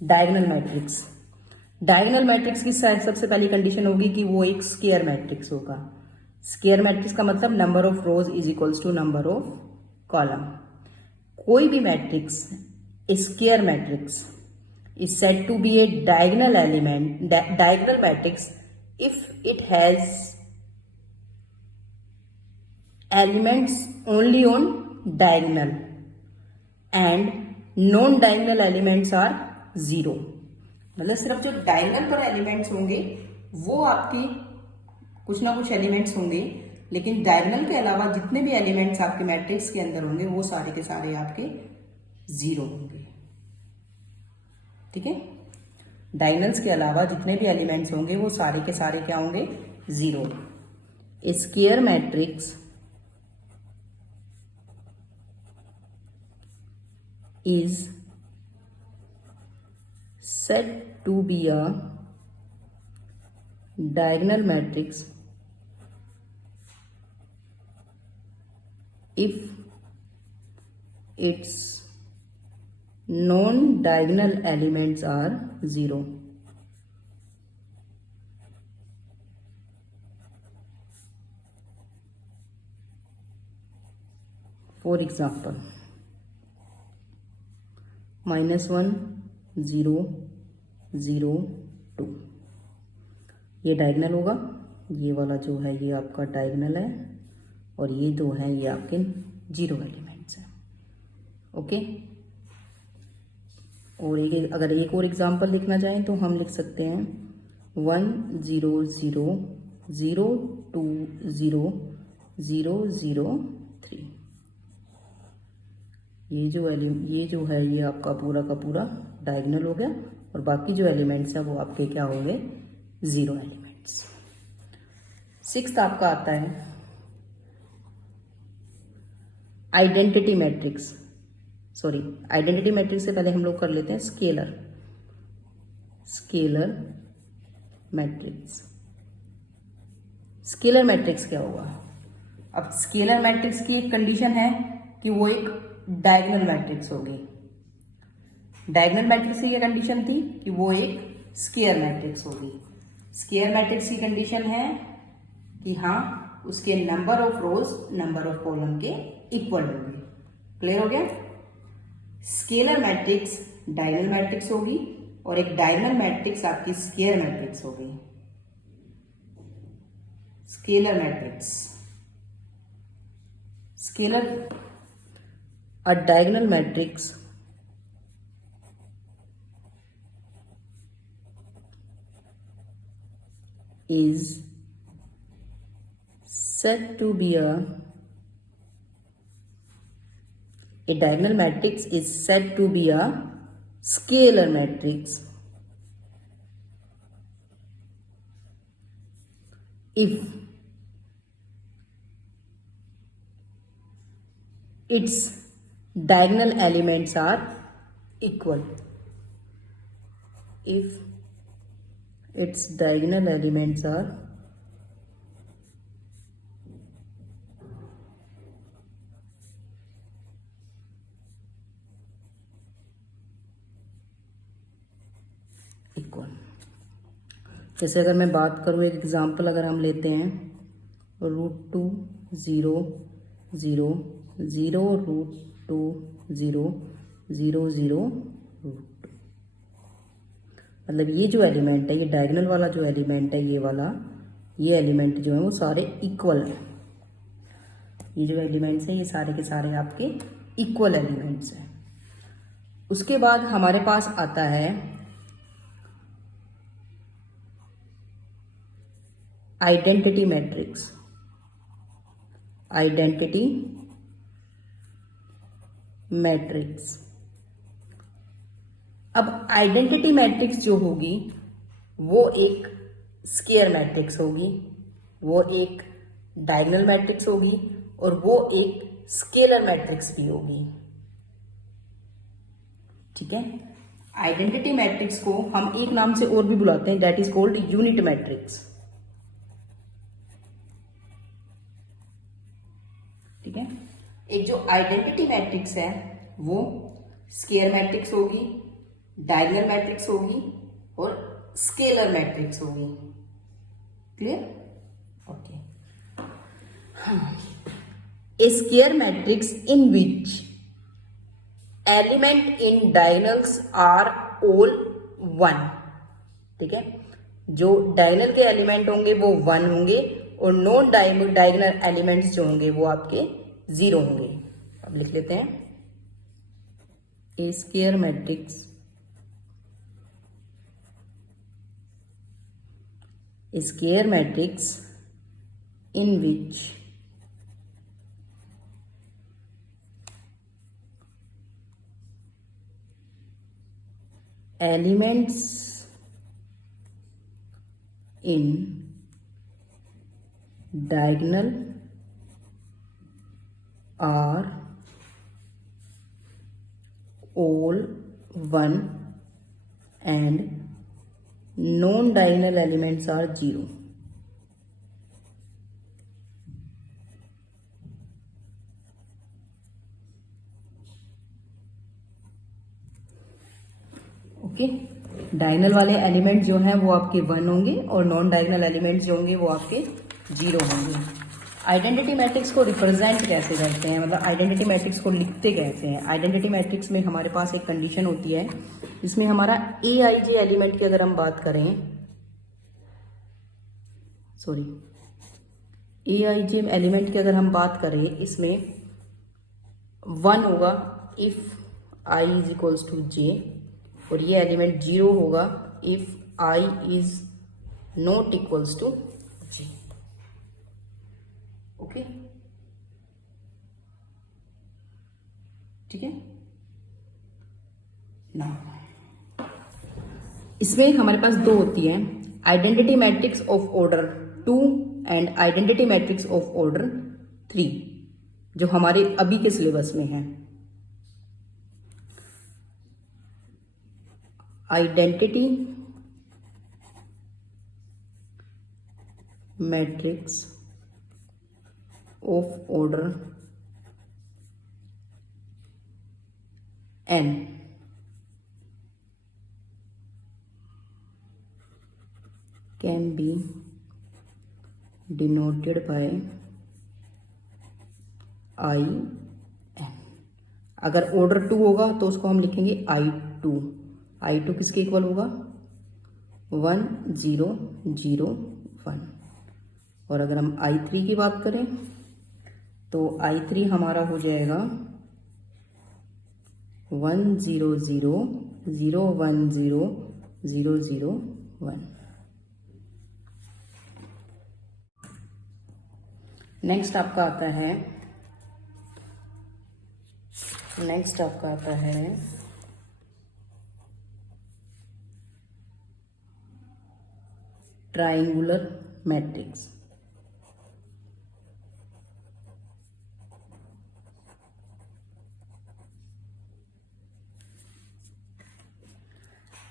diagonal matrix की सबसे पहली कंडीशन होगी कि वो एक स्क्वायर मैट्रिक्स होगा। स्क्वायर मैट्रिक्स का मतलब number of rows is equals to number of column. कोई भी matrix square matrix is said to be a diagonal matrix if it has elements only on diagonal and non diagonal elements are 0। मतलब सिर्फ जो diagonal पर elements होंगे वो आपकी कुछ ना कुछ एलिमेंट्स होंगे, लेकिन डायगोनल के अलावा जितने भी एलिमेंट्स आपके मैट्रिक्स के अंदर होंगे वो सारे के सारे आपके 0 होंगे। ठीक है, डायगोनल्स के अलावा जितने भी एलिमेंट्स होंगे वो सारे के सारे क्या होंगे, 0। Square matrix is said to be a diagonal matrix if its non-diagonal elements are 0. For example, -1 0 0 2 ये डायगोनल होगा, ये वाला जो है ये आपका डायगोनल है और ये दो है ये आपके 0 एलिमेंट्स हैं। ओके, और अगर एक और एग्जांपल लिखना चाहें तो हम लिख सकते हैं 1 0 0 0 2 0 0 0 3। ये जो है ये आपका पूरा का पूरा डायगोनल हो गया और बाकी जो एलिमेंट्स हैं वो आपके क्या होंगे, 0 एलिमेंट्स। 6th आपका आता है identity matrix. Sorry, identity matrix से पहले हम लोग कर लेते हैं स्केलर मैट्रिक्स। स्केलर मैट्रिक्स क्या होगा? अब स्केलर मैट्रिक्स की एक कंडीशन है कि वो एक डायगोनल मैट्रिक्स होगी। डायगोनल मैट्रिक्स की क्या कंडीशन थी कि वो एक स्क्वायर मैट्रिक्स होगी। स्क्वायर मैट्रिक्स की कंडीशन है कि हाँ उसके number of rose number of column के इक्वल होंगे। क्लियर हो गया? स्केलर मैट्रिक्स डायगोनल मैट्रिक्स होगी और एक डायगोनल मैट्रिक्स आपकी स्क्वायर मैट्रिक्स होगी। Scalar matrix, scalar a diagonal matrix is said to be a diagonal matrix is said to be a scalar matrix if its diagonal elements are equal. If its diagonal elements are equal. जैसे अगर मैं बात करूँ, एक example अगर हम लेते हैं √2 0 0 0 √2 0 0 0 √2, मतलब ये जो एलिमेंट है, ये डायगोनल वाला जो एलिमेंट है, ये वाला, ये एलिमेंट जो है वो सारे इक्वल हैं। ये जो एलिमेंट्स हैं ये सारे के सारे आपके इक्वल एलिमेंट्स हैं। उसके बाद हमारे पास आता है आइडेंटिटी मैट्रिक्स। आइडेंटिटी मैट्रिक्स, अब आइडेंटिटी मैट्रिक्स जो होगी वो एक स्क्वायर मैट्रिक्स होगी, वो एक डायगोनल मैट्रिक्स होगी और वो एक स्केलर मैट्रिक्स भी होगी। ठीक है? आइडेंटिटी मैट्रिक्स को हम एक नाम से और भी बुलाते हैं, that is called unit matrix. ठीक है? एक जो आइडेंटिटी मैट्रिक्स है वो स्क्वायर मैट्रिक्स होगी, डायगोनल मैट्रिक्स होगी और स्केलर मैट्रिक्स होगी। Clear? Okay. A square matrix in which element in diagonals are all 1। ठीक है? जो डायगोनल के एलिमेंट होंगे वो 1 होंगे और नॉन डायगोनल एलिमेंट्स जो होंगे वो आपके 0 होंगे। अब लिख लेते हैं a square matrix square matrix in which elements in diagonal are all 1 and non-diagonal elements are 0। Okay, diagonal वाले एलिमेंट जो हैं वो आपके 1 होंगे और नॉन डायगोनल एलिमेंट्स जो होंगे वो आपके 0 होंगे। आइडेंटिटी मैट्रिक्स को रिप्रेजेंट कैसे करते हैं, मतलब आइडेंटिटी मैट्रिक्स को लिखते कैसे हैं? आइडेंटिटी मैट्रिक्स में हमारे पास एक कंडीशन होती है, इसमें हमारा AIJ एलिमेंट की अगर हम बात करें, AIJ एलिमेंट की अगर हम बात करें, इसमें 1 होगा if I is equals to J और ये एलिमेंट 0 होगा if I is not equals to J. Okay, ठीक है ना। इसमें हमारे पास दो होती है, identity matrix of order 2 and identity matrix of order 3, जो हमारे अभी के सिलेबस में है। Identity matrix of order n can be denoted by I n। अगर ऑर्डर 2 होगा तो उसको हम लिखेंगे I2। I2 किसके इक्वल होगा 1 0 0 1। और अगर हम I3 की बात करें तो I3 हमारा हो जाएगा 1 0 0 0 1 0 0 0 1। नेक्स्ट आपका आता है ट्राइंगुलर मैट्रिक्स।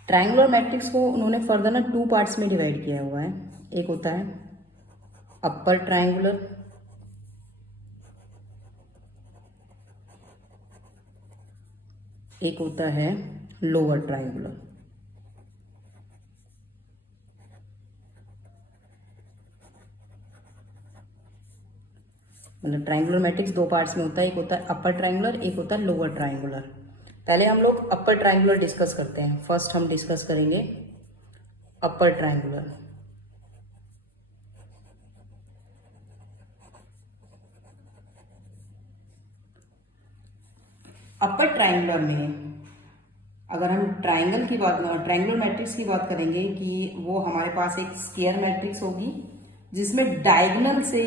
ट्राइंगुलर मैट्रिक्स को उन्होंने फर्दर ना 2 पार्ट्स में डिवाइड किया हुआ है। एक होता है अपर ट्राइंगुलर, एक होता है लोअर ट्राइंगुलर। मतलब ट्राइंगुलर मैट्रिक्स 2 पार्ट्स में होता है, एक होता है अपर ट्राइंगुलर, एक होता है लोअर ट्राइंगुलर। पहले हम लोग अपर ट्राइंगुलर डिस्कस करते हैं। फर्स्ट हम डिस्कस करेंगे अपर ट्राइंगुलर। अपर ट्राइंगुलर में अगर हम ट्राइंगुलर मैट्रिक्स की बात करेंगे कि वो हमारे पास एक स्क्वायर मैट्रिक्स होगी जिसमें डायगोनल से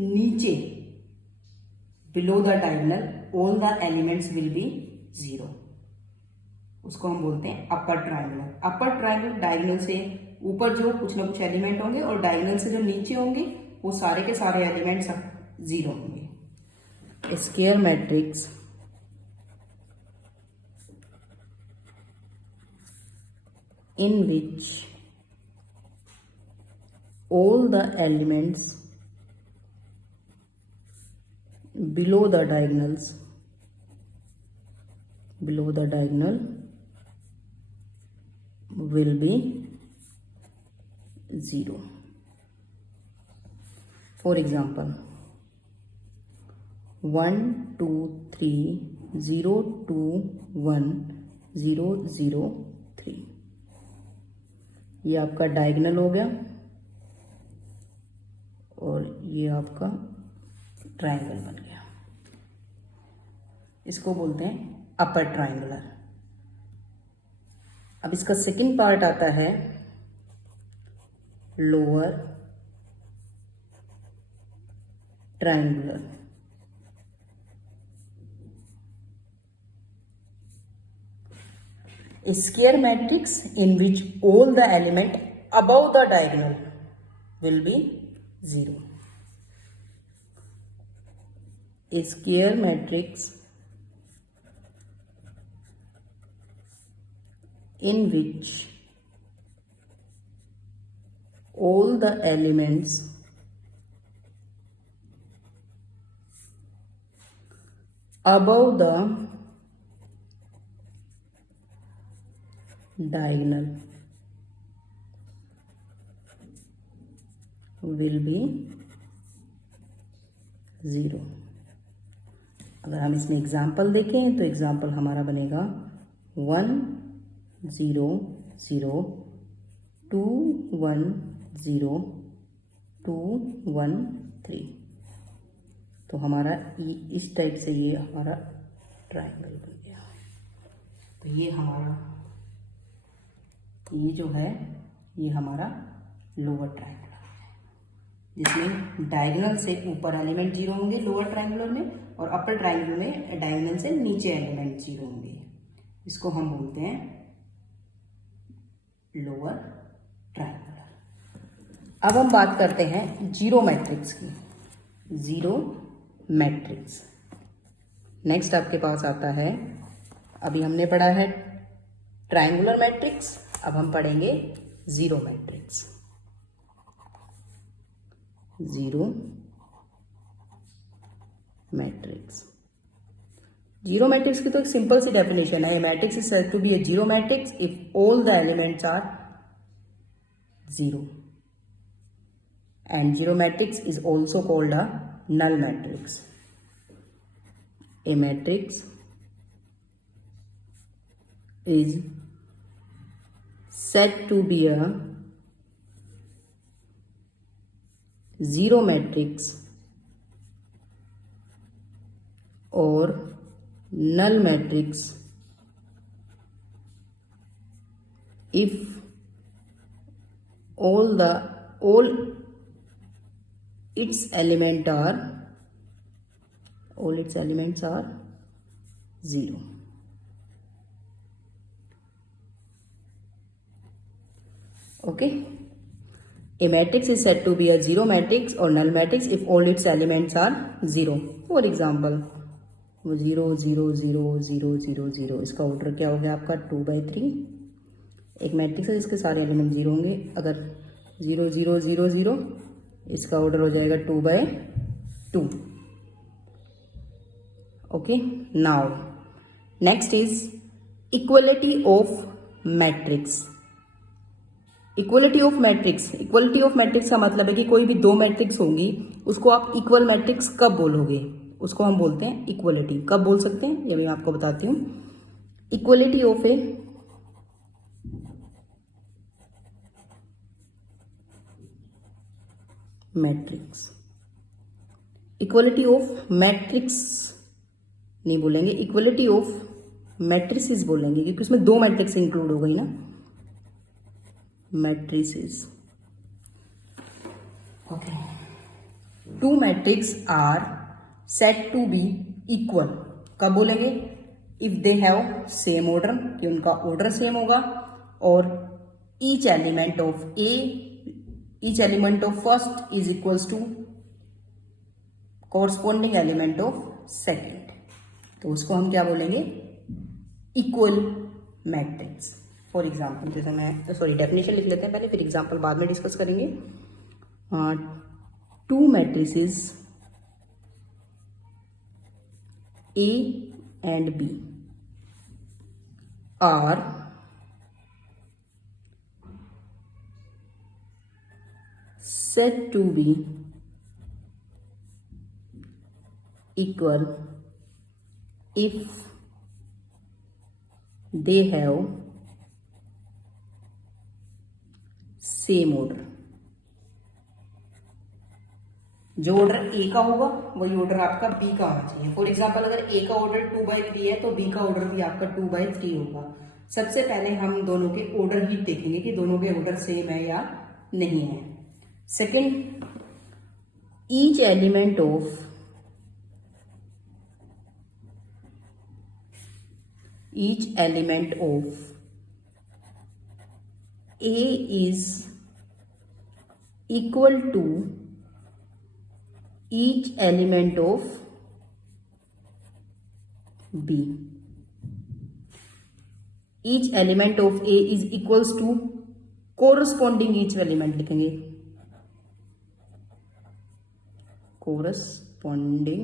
नीचे below the diagonal all the elements will be 0। उसको हम बोलते हैं upper triangular. Upper triangular diagonal से ऊपर जो कुछ ना कुछ एलिमेंट होंगे और डायगोनल से जो नीचे होंगे वो सारे के सारे एलिमेंट्स 0 होंगे। Square matrix in which all the elements below the diagonal will be 0। For example 1 2 3 0 2 1 0 0 3। ये आपका डायगोनल हो गया और ये आपका ट्रायंगल बन गया। इसको बोलते हैं अपर ट्रायंगुलर। अब इसका सेकंड पार्ट आता है lower triangular. A square matrix in which all the element above the diagonal will be 0. A square matrix in which all the elements above the diagonal will be 0। अगर हम इसमें example देखें तो example हमारा बनेगा 1 0 0 2 1 0 2 1 3। तो हमारा इस टाइप से ये हमारा ट्रायंगल बन गया। तो ये हमारा ये जो है ये हमारा लोअर ट्रायंगुलर है, जिसमें डायगोनल से ऊपर एलिमेंट 0 होंगे लोअर ट्रायंगुलर में, और अपर ट्रायंगुलर में डायगोनल से नीचे एलिमेंट 0 होंगे। इसको हम बोलते हैं लोअर ट्रायंगुलर। अब हम बात करते हैं जीरो मैट्रिक्स की। जीरो मैट्रिक्स नेक्स्ट आपके पास आता है। अभी हमने पढ़ा है ट्रायंगुलर मैट्रिक्स, अब हम पढ़ेंगे zero matrix. Zero matrix, zero matrix की तो एक सिंपल सी डेफिनेशन है। A matrix is said to be a zero matrix if all the elements are zero, and zero matrix is also called a null matrix. A matrix is said to be a zero matrix or null matrix if all its elements are zero. Okay, a matrix is said to be a zero matrix or null matrix if all its elements are zero. For example, 0 0 0 0 0 0, इसका order क्या हो गया आपका 2/3। एक matrix है जिसके सारे element 0 होंगे। अगर 0 0 0 0, इसका ऑर्डर हो जाएगा 2/2। Okay, now next is equality of matrix. Equality of matrix, equality of matrix का मतलब है कि कोई भी दो मैट्रिक्स होंगी उसको आप इक्वल मैट्रिक्स कब बोलोगे, उसको हम बोलते हैं इक्वलिटी। कब बोल सकते हैं ये मैं आपको बताती हूँ। Equality of a matrix, equality of matrix नहीं बोलेंगे, इक्वलिटी ऑफ मैट्रिसेस बोलेंगे, क्योंकि उसमें दो मैट्रिक्स इंक्लूड हो गई ना, matrices. Okay, two matrix are set to be equal. कब बोलेंगे? If they have same order, कि उनका ऑर्डर सेम होगा, और each element of A, each element of first is equals to corresponding element of second, तो उसको हम क्या बोलेंगे? Equal matrix. फॉर एग्जाम्पल, जैसे मैं डेफिनेशन लिख लेते हैं पहले, फिर एग्जाम्पल बाद में डिस्कस करेंगे। Two matrices A and B are said to be equal if they have same order। जो ऑर्डर ए का होगा वही ऑर्डर आपका बी का होना चाहिए। फॉर एग्जाम्पल, अगर ए का ऑर्डर 2/3 है तो बी का ऑर्डर भी आपका 2/3 होगा। सबसे पहले हम दोनों के ऑर्डर ही देखेंगे कि दोनों के ऑर्डर सेम है या नहीं है। Second, each element of A is equal to each element of B। each element of A is equals to corresponding each element लिखेंगे, corresponding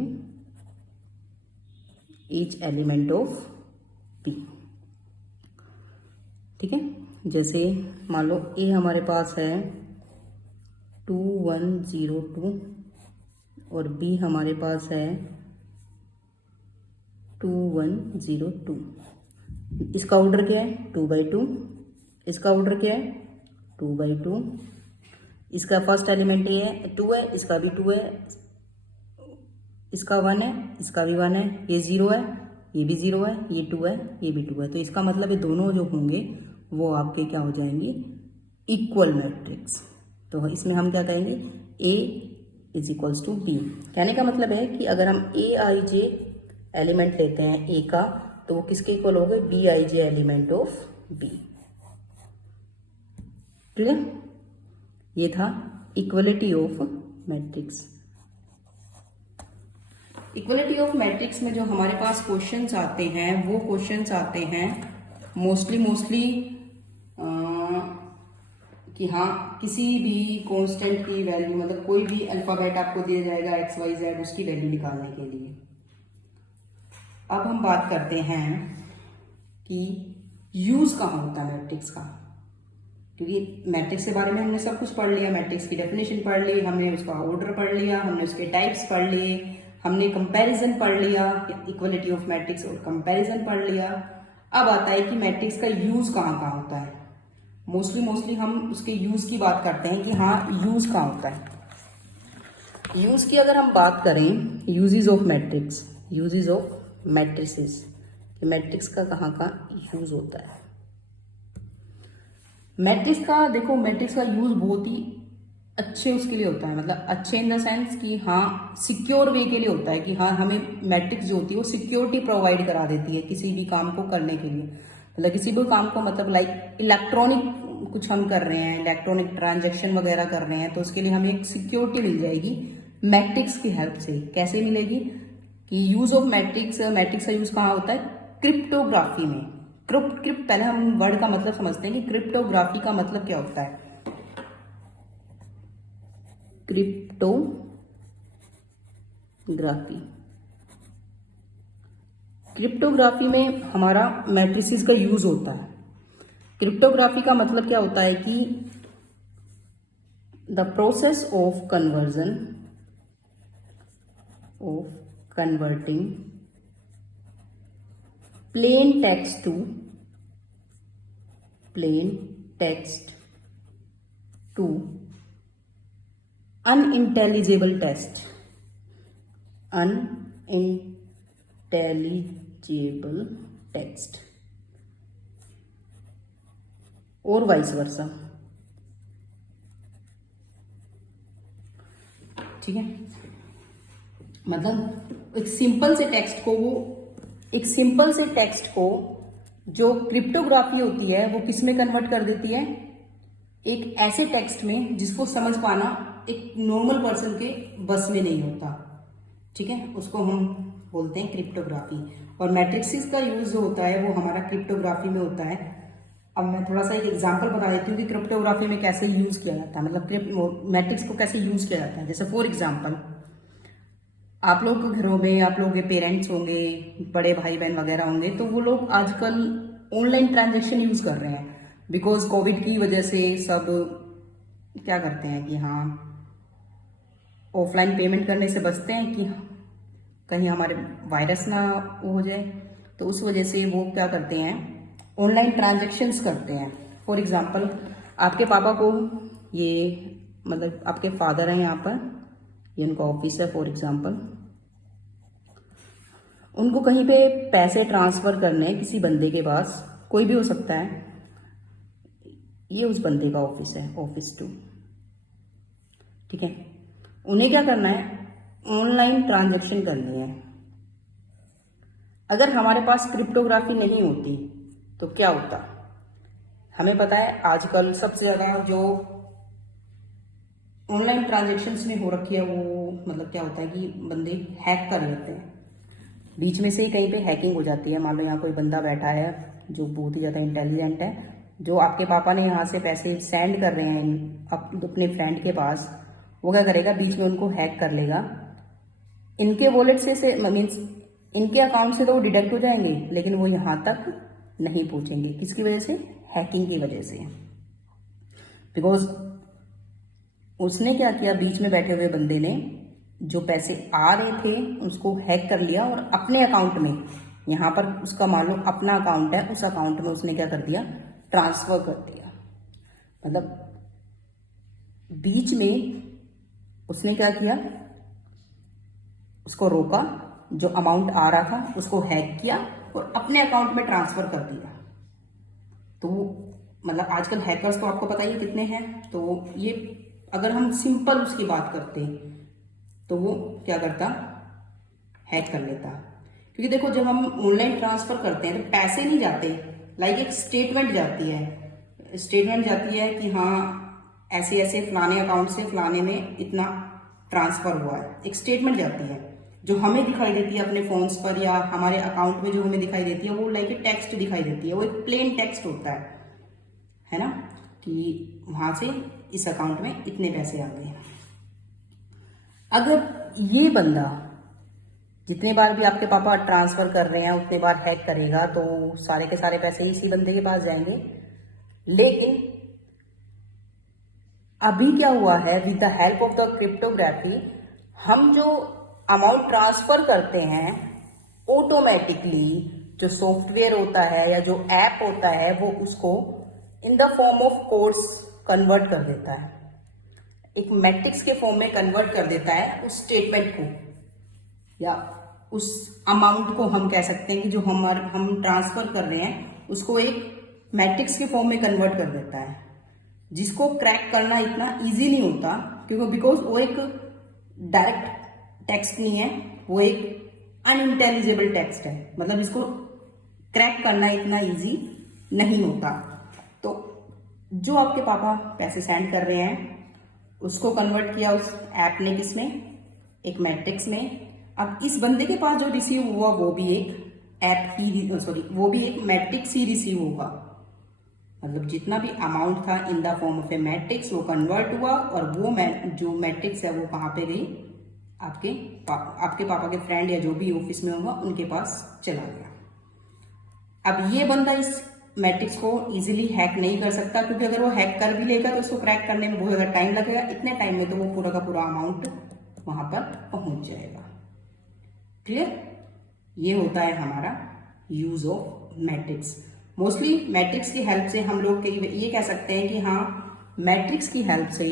each element of P। ठीक है, जैसे मान लो A हमारे पास है 2 1 0 2 और B हमारे पास है 2 1 0 2। इसका ऑर्डर क्या है? 2/2। इसका ऑर्डर क्या है? 2/2। इसका फर्स्ट एलिमेंट ये है 2 है, इसका भी 2 है, इसका 1 है, इसका भी 1 है, ये 0 है, ये भी 0 है, ये 2 है, ये भी 2 है। तो इसका मतलब ये दोनों जो होंगे वो आपके क्या हो जाएंगे, इक्वल मैट्रिक्स। तो इसमें हम क्या कहेंगे, ए इज इक्वल्स टू बी। कहने का मतलब है कि अगर हम ए आई जे एलिमेंट लेते हैं ए का, तो वो किसके इक्वल हो गए, B I J element of B. Clear? ये था equality of matrix. Equality of matrix में जो हमारे पास क्वेश्चंस आते हैं, वो क्वेश्चंस आते हैं मोस्टली कि हाँ किसी भी कांस्टेंट की वैल्यू, मतलब कोई भी अल्फाबेट आपको दिया जाएगा एक्स वाई जेड, उसकी वैल्यू निकालने के लिए। अब हम बात करते हैं कि यूज कहाँ होता है मैट्रिक्स का, क्योंकि मैट्रिक्स के बारे में हमने सब कुछ पढ़ लिया, मैट्रिक्स की डेफिनेशन पढ़ ली, हमने उसका ऑर्डर पढ़ लिया, हमने उसके टाइप्स पढ़ लिए, हमने कंपैरिजन पढ़ लिया, इक्वलिटी ऑफ मैट्रिक्स और कंपैरिजन पढ़ लिया। अब आता है कि मैट्रिक्स का यूज कहाँ कहाँ होता है। मोस्टली हम उसके यूज की बात करते हैं कि हाँ यूज कहाँ होता है। यूज की अगर हम बात करें, uses of matrix, uses of matrices, matrix का कहाँ कहाँ यूज होता है। मैट्रिक्स का देखो, मैट्रिक्स का यूज बहुत ही अच्छे उसके लिए होता है, मतलब अच्छे इन द सेंस कि हाँ सिक्योर वे के लिए होता है, कि हाँ हमें मैट्रिक्स जो होती है वो सिक्योरिटी प्रोवाइड करा देती है किसी भी काम को करने के लिए। मतलब किसी भी काम को, मतलब लाइक इलेक्ट्रॉनिक कुछ हम कर रहे हैं, इलेक्ट्रॉनिक ट्रांजैक्शन वगैरह कर रहे हैं, तो उसके लिए हमें एक सिक्योरिटी मिल जाएगी मैट्रिक्स की हेल्प से। कैसे मिलेगी कि यूज ऑफ मैट्रिक्स, मैट्रिक्स का यूज कहाँ होता है, क्रिप्टोग्राफी में। क्रिप्ट पहले हम वर्ड का मतलब समझते हैं कि क्रिप्टोग्राफी का मतलब क्या होता है। क्रिप्टोग्राफी में हमारा मैट्रिसेस का यूज होता है। क्रिप्टोग्राफी का मतलब क्या होता है कि the process of converting plain text to unintelligible text और वाइस वर्सा। ठीक है, मतलब एक सिंपल से टेक्स्ट को जो क्रिप्टोग्राफी होती है वो किस में कन्वर्ट कर देती है, एक ऐसे टेक्स्ट में जिसको समझ पाना एक नॉर्मल पर्सन के बस में नहीं होता। ठीक है, उसको हम बोलते हैं क्रिप्टोग्राफी। और मैट्रिक्स का यूज जो होता है वो हमारा क्रिप्टोग्राफी में होता है। अब मैं थोड़ा सा एक एग्जांपल बता देती हूँ कि क्रिप्टोग्राफी में कैसे यूज किया जाता है, मतलब मैट्रिक्स को कैसे यूज किया जाता है। जैसे फॉर एग्जांपल, आप लोग के घरों में आप लोगों के पेरेंट्स होंगे, बड़े भाई बहन वगैरह होंगे, तो वो लोग आजकल ऑनलाइन ट्रांजैक्शन यूज कर रहे हैं। बिकॉज कोविड की वजह से सब क्या करते हैं कि हाँ ऑफलाइन पेमेंट करने से बचते हैं कि कहीं हमारे वायरस ना हो जाए, तो उस वजह से वो क्या करते हैं, ऑनलाइन ट्रांजैक्शंस करते हैं। फॉर एग्जांपल, आपके पापा को, ये मतलब आपके फादर हैं यहाँ पर, ये उनका ऑफिस है फॉर एग्जांपल, उनको कहीं पे पैसे ट्रांसफर करने हैं किसी बंदे के पास, कोई भी हो सकता है, ये उस बंदे का ऑफिस है, ऑफिस 2। ठीक है, उन्हें क्या करना है, ऑनलाइन ट्रांजैक्शन करनी है। अगर हमारे पास क्रिप्टोग्राफी नहीं होती तो क्या होता, हमें पता है आजकल सबसे ज्यादा जो ऑनलाइन ट्रांजैक्शंस में हो रखी है वो, मतलब क्या होता है कि बंदे हैक कर लेते हैं, बीच में से ही कहीं पे हैकिंग हो जाती है। मान लो यहाँ कोई बंदा बैठा है जो बहुत ही ज़्यादा इंटेलिजेंट है, जो आपके पापा ने यहाँ से पैसे सेंड कर रहे हैं अपने फ्रेंड के पास, वो क्या करेगा, बीच में उनको हैक कर लेगा। इनके वॉलेट से मीन्स इनके अकाउंट से तो वो डिडक्ट हो जाएंगे, लेकिन वो यहाँ तक नहीं पहुँचेंगे। किसकी वजह से, हैकिंग की वजह से। बिकॉज उसने क्या किया, बीच में बैठे हुए बंदे ने जो पैसे आ रहे थे उसको हैक कर लिया और अपने अकाउंट में, यहाँ पर उसका मान लो अपना अकाउंट है, उस अकाउंट में उसने क्या कर दिया, ट्रांसफर कर दिया। मतलब बीच में उसने क्या किया, उसको रोका, जो अमाउंट आ रहा था उसको हैक किया और अपने अकाउंट में ट्रांसफर कर दिया। तो मतलब आजकल हैकर्स तो आपको पता ही है कितने हैं। तो ये अगर हम सिंपल उसकी बात करते तो वो क्या करता, हैक कर लेता। क्योंकि देखो जब हम ऑनलाइन ट्रांसफर करते हैं तो पैसे नहीं जाते, लाइक एक स्टेटमेंट जाती है, स्टेटमेंट जाती है कि हाँ ऐसे ऐसे फलाने अकाउंट से फलाने में इतना ट्रांसफर हुआ है, एक स्टेटमेंट जाती है जो हमें दिखाई देती है अपने फोन्स पर या हमारे अकाउंट में जो हमें दिखाई देती है वो लाइक ए टेक्स्ट दिखाई देती है, वो एक प्लेन टेक्स्ट होता है ना, कि वहां से इस अकाउंट में इतने पैसे आ गए। अगर ये बंदा जितने बार भी आपके पापा ट्रांसफर कर रहे हैं उतने बार हैक करेगा तो सारे के सारे पैसे इसी बंदे के पास जाएंगे। लेकिन अभी क्या हुआ है, with the help of the cryptography हम जो अमाउंट ट्रांसफर करते हैं ऑटोमेटिकली जो सॉफ्टवेयर होता है या जो ऐप होता है वो उसको in the form of codes convert कर देता है, एक मैट्रिक्स के फॉर्म में कन्वर्ट कर देता है उस स्टेटमेंट को या उस अमाउंट को, हम कह सकते हैं कि जो हम ट्रांसफर कर रहे हैं उसको एक मैट्रिक्स के फॉर्म में कन्वर्ट कर देता है, जिसको क्रैक करना इतना इजी नहीं होता क्योंकि बिकॉज वो एक डायरेक्ट टेक्स्ट नहीं है, वो एक अनइंटेलिजिबल टेक्स्ट है, मतलब इसको क्रैक करना इतना इजी नहीं होता। तो जो आपके पापा पैसे सेंड कर रहे हैं उसको कन्वर्ट किया उस ऐप ने किसमें, एक मैट्रिक्स में। अब इस बंदे के पास जो रिसीव हुआ वो भी एक ऐप ही, वो भी एक मैट्रिक्स ही रिसीव होगा, मतलब जितना भी अमाउंट था in the form of a matrix वो कन्वर्ट हुआ और वो जो मैट्रिक्स है वो कहाँ पे गई, आपके पापा के फ्रेंड या जो भी ऑफिस में होगा उनके पास चला गया। अब ये बंदा इस मैट्रिक्स को इजीली हैक नहीं कर सकता क्योंकि अगर वो हैक कर भी लेगा तो उसको क्रैक करने में बहुत ज़्यादा टाइम लगेगा, इतने टाइम में तो वो पूरा का पूरा अमाउंट वहां पर पहुंच जाएगा। क्लियर? ये होता है हमारा use of matrix. Mostly matrix की हेल्प से हम लोग ये कह सकते हैं कि हाँ मैट्रिक्स की हेल्प से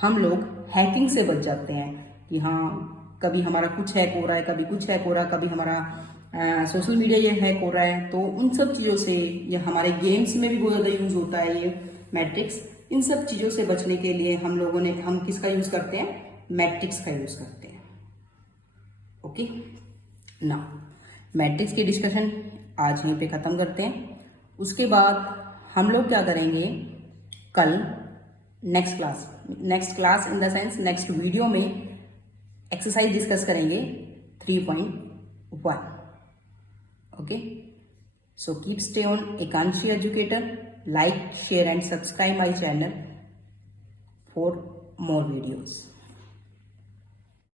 हम लोग हैकिंग से बच जाते हैं कि हाँ कभी हमारा कुछ हैक हो रहा है, कभी कुछ हैक हो रहा है, कभी हमारा सोशल मीडिया ये हैक हो रहा है। तो उन सब चीज़ों से, या हमारे गेम्स में भी बहुत ज़्यादा यूज होता है ये मैट्रिक्स, इन सब चीज़ों से बचने के लिए हम किसका यूज करते हैं, मैट्रिक्स का यूज करते हैं। ओके ना, मैट्रिक्स की डिस्कशन आज यहीं पे ख़त्म करते हैं। उसके बाद हम लोग क्या करेंगे, कल next class in the sense next video में एक्सरसाइज डिस्कस करेंगे 3.1। Okay, so keep stay on Ekanshi Educator, like share and subscribe my channel for more videos.